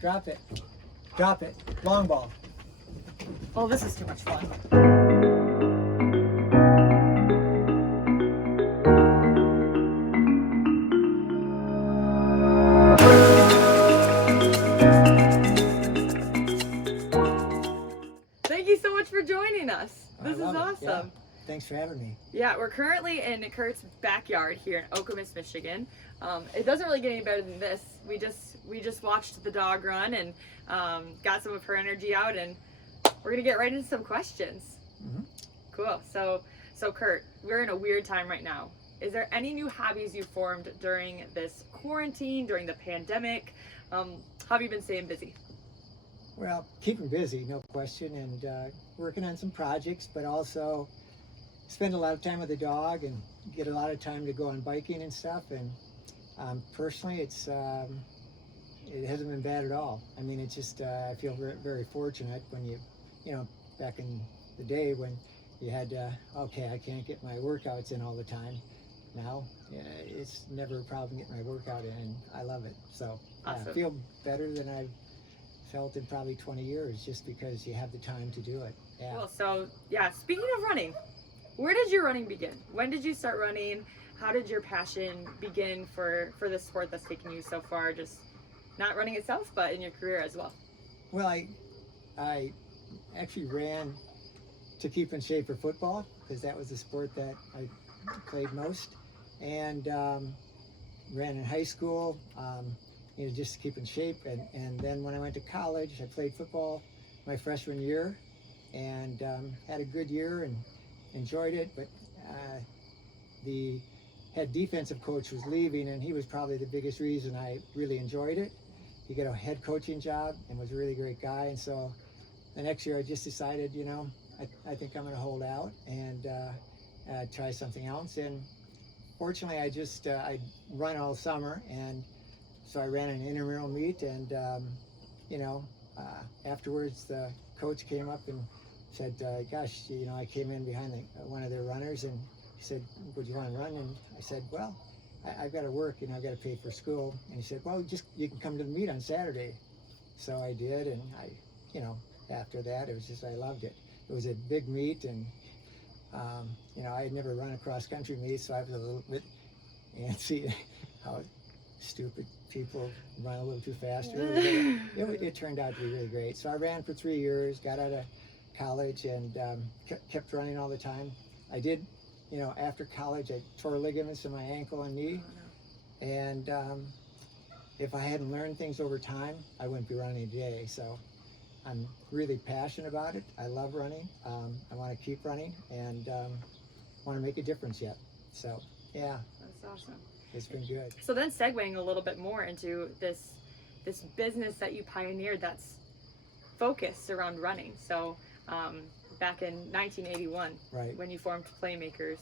Drop it. Drop it. Long ball. Oh, this is too much fun. Thank you so much for joining us. This is awesome. Yeah. Thanks for having me. Yeah, we're currently in Curt's backyard here in Okamus, Michigan. It doesn't really get any better than this. We just watched the dog run and got some of her energy out, and we're gonna get right into some questions. Mm-hmm. Cool. So Curt, we're in a weird time right now. Is there any new hobbies you formed during this quarantine, during the pandemic? How have you been staying busy? Well, keeping busy, no question, and working on some projects, but also spend a lot of time with the dog and get a lot of time to go on biking and stuff. And personally, it hasn't been bad at all. I mean, it's just I feel very, very fortunate when you know, back in the day when you had okay, I can't get my workouts in all the time. Now it's never a problem getting my workout in, and I love it. So Awesome. I feel better than I've felt in probably 20 years, just because you have the time to do it. Yeah. Cool. So yeah, speaking of running, where did your running begin? When did you start running? How did your passion begin for the sport that's taken you so far? Just not running itself, but in your career as well. Well, I actually ran to keep in shape for football, because that was the sport that I played most, and ran in high school, you know, just to keep in shape. And then when I went to college, I played football my freshman year, and had a good year and enjoyed it. But the head defensive coach was leaving, and he was probably the biggest reason I really enjoyed it. He got a head coaching job and was a really great guy. And so the next year I just decided, you know, I think I'm going to hold out and try something else. And fortunately, I run all summer, and so I ran an intramural meet, and you know, afterwards the coach came up and said, gosh, you know, I came in behind one of their runners, and he said, would you want to run? And I said, well, I've got to work, and I've got to pay for school. And he said, well, you can come to the meet on Saturday. So I did, and you know, after that, it was just, I loved it. It was a big meet, and you know, I had never run a cross-country meet, so I was a little bit antsy how stupid people run a little too fast. It turned out to be really great. So I ran for 3 years, got out of college, and kept running all the time. I did, you know, after college, I tore ligaments in my ankle and knee, and if I hadn't learned things over time, I wouldn't be running today. So I'm really passionate about it. I love running. I want to keep running, and want to make a difference yet. So yeah, That's awesome. it's been good. So then segueing a little bit more into this business that you pioneered that's focused around running. So back in 1981, Right. when you formed Playmakers,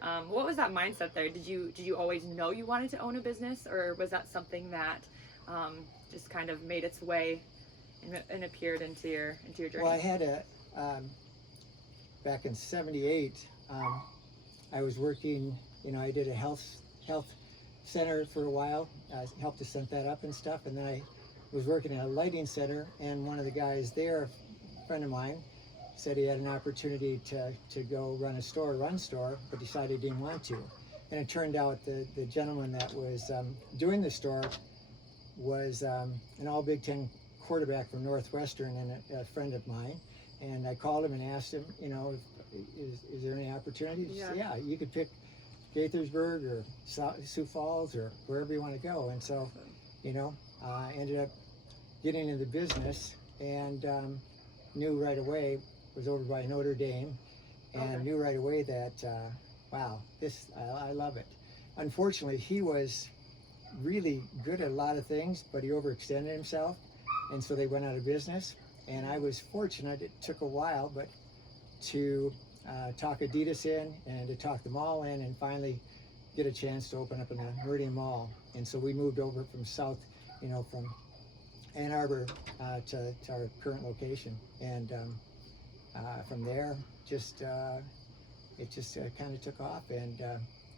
what was that mindset there? Did you always know you wanted to own a business, or was that something that just kind of made its way and appeared into your journey? Well, I had back in '78, I was working, you know, I did a health center for a while. I helped to set that up and stuff, and then I was working at a lighting center, and one of the guys there, a friend of mine, said he had an opportunity to go run a store, but decided he didn't want to. And it turned out the gentleman that was doing the store was an all Big Ten quarterback from Northwestern, and a friend of mine. And I called him and asked him, you know, is there any opportunity? He said, yeah, you could pick Gaithersburg or Sioux Falls or wherever you want to go. And so, you know, I ended up getting into the business, and knew right away, was over by Notre Dame, and knew right away that, wow, I love it. Unfortunately, he was really good at a lot of things, but he overextended himself, and so they went out of business. And I was fortunate, it took a while, but to talk Adidas in and to talk them all in, and finally get a chance to open up in the Meridian Mall. And so we moved over from south, you know, from Ann Arbor to our current location. And from there, it just kind of took off, and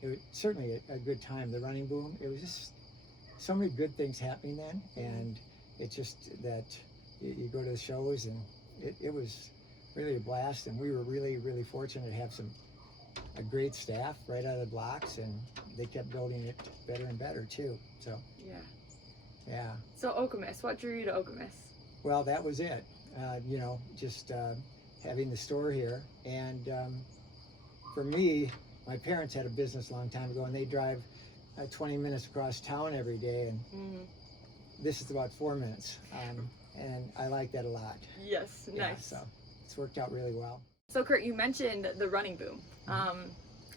it was certainly a good time, the running boom. It was just so many good things happening then, and it's just that you go to the shows, and it was really a blast, and we were really, really fortunate to have a great staff right out of the blocks, and they kept building it better and better too. So yeah. So Okamus, what drew you to Okamus? Well, that was it. Just having the store here, and for me, my parents had a business a long time ago, and they drive 20 minutes across town every day, and this is about 4 minutes, and I like that a lot. Yes, nice. So it's worked out really well. So Curt, you mentioned the running boom. How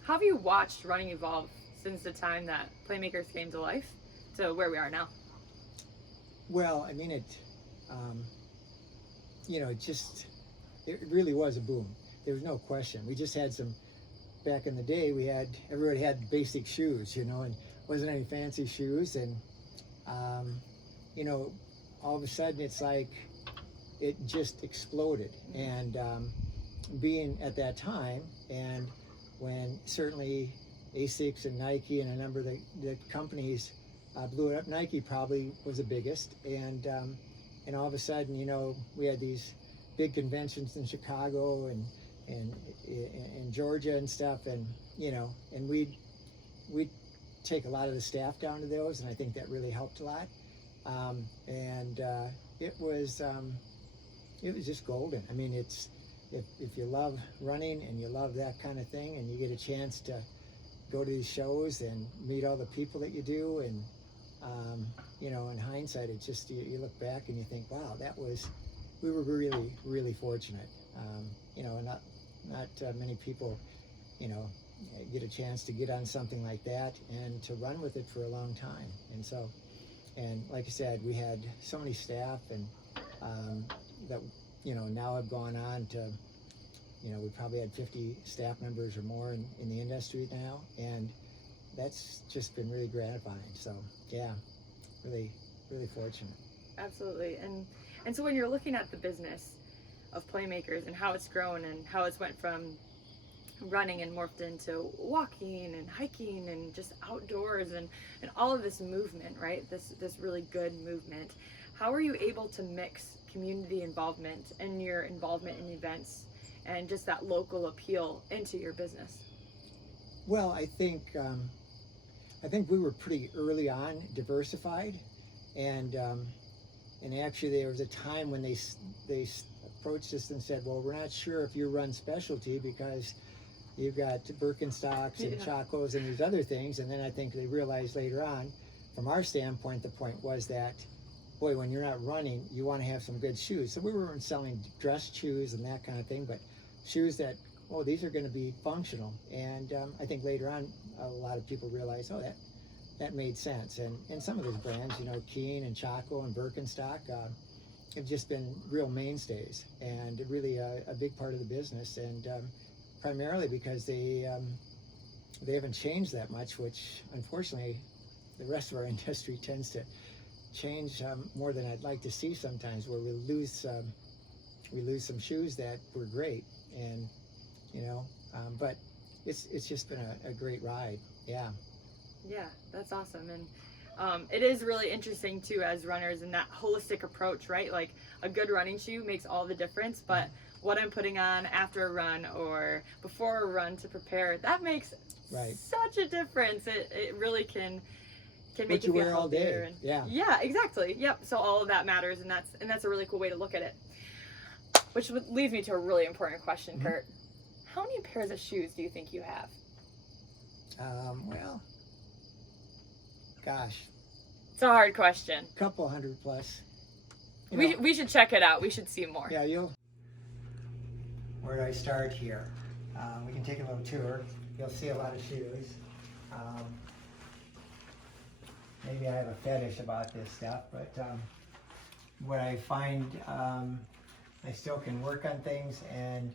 have you watched running evolve since the time that Playmakers came to life to where we are now? Well, I mean, it really was a boom. There was no question. We just had back in the day, everybody had basic shoes, and wasn't any fancy shoes, and all of a sudden it's like it just exploded. And being at that time, and when certainly Asics and Nike and a number of the companies blew it up, Nike probably was the biggest, and all of a sudden, we had these big conventions in Chicago and in Georgia and stuff, and and we'd take a lot of the staff down to those, and I think that really helped a lot. It was just golden. I mean, it's if you love running and you love that kind of thing, and you get a chance to go to these shows and meet all the people that you do, and in hindsight, it's just you look back and you think, wow, we were really, really fortunate. Not many people, get a chance to get on something like that and to run with it for a long time. And like I said, we had so many staff, and that now have gone on to, we probably had 50 staff members or more in the industry now, and that's just been really gratifying. So yeah, really, really fortunate. Absolutely. And so when you're looking at the business of Playmakers and how it's grown and how it's went from running and morphed into walking and hiking and just outdoors and all of this movement, right? This really good movement. How are you able to mix community involvement and your involvement in events and just that local appeal into your business? Well, I think we were pretty early on diversified, and actually there was a time when they approached us and said, well, we're not sure if you run specialty because you've got Birkenstocks and Chacos and these other things. And then I think they realized later on, from our standpoint, the point was that, boy, when you're not running, you want to have some good shoes. So we weren't selling dress shoes and that kind of thing, but shoes that, these are going to be functional. And I think later on, a lot of people realized, that made sense. And some of those brands, Keen and Chaco and Birkenstock, have just been real mainstays and really a big part of the business. And primarily because they haven't changed that much, which unfortunately the rest of our industry tends to change more than I'd like to see sometimes, where we lose some shoes that were great, and but it's just been a great ride. Yeah, that's awesome. And it is really interesting too, as runners, and that holistic approach, right? Like a good running shoe makes all the difference, but what I'm putting on after a run or before a run to prepare, that makes such a difference. It really can make you feel wear all day. Yeah, exactly. Yep. So all of that matters, and that's a really cool way to look at it. Which leads me to a really important question, Curt. How many pairs of shoes do you think you have? Well, gosh, it's a hard question. Couple hundred plus. We should check it out. We should see more. Yeah, where do I start here? We can take a little tour. You'll see a lot of shoes. Maybe I have a fetish about this stuff, but what I find, I still can work on things and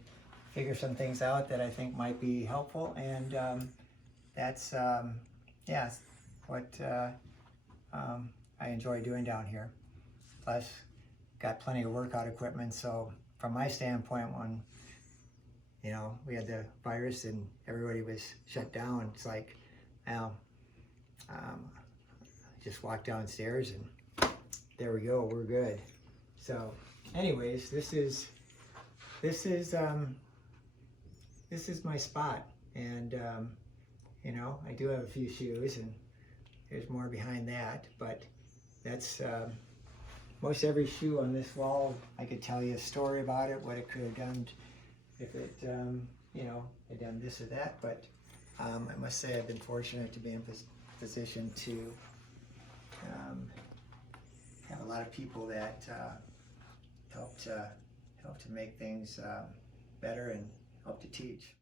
figure some things out that I think might be helpful, and that's what I enjoy doing down here. Plus, got plenty of workout equipment, so from my standpoint, when we had the virus and everybody was shut down, it's like, just walk downstairs and there we go, we're good. So anyways, this is my spot, and you know, I do have a few shoes, and there's more behind that, but that's most every shoe on this wall. I could tell you a story about it, what it could have done if it you know, had done this or that, but I must say I've been fortunate to be in position to have a lot of people that help to make things better and help to teach.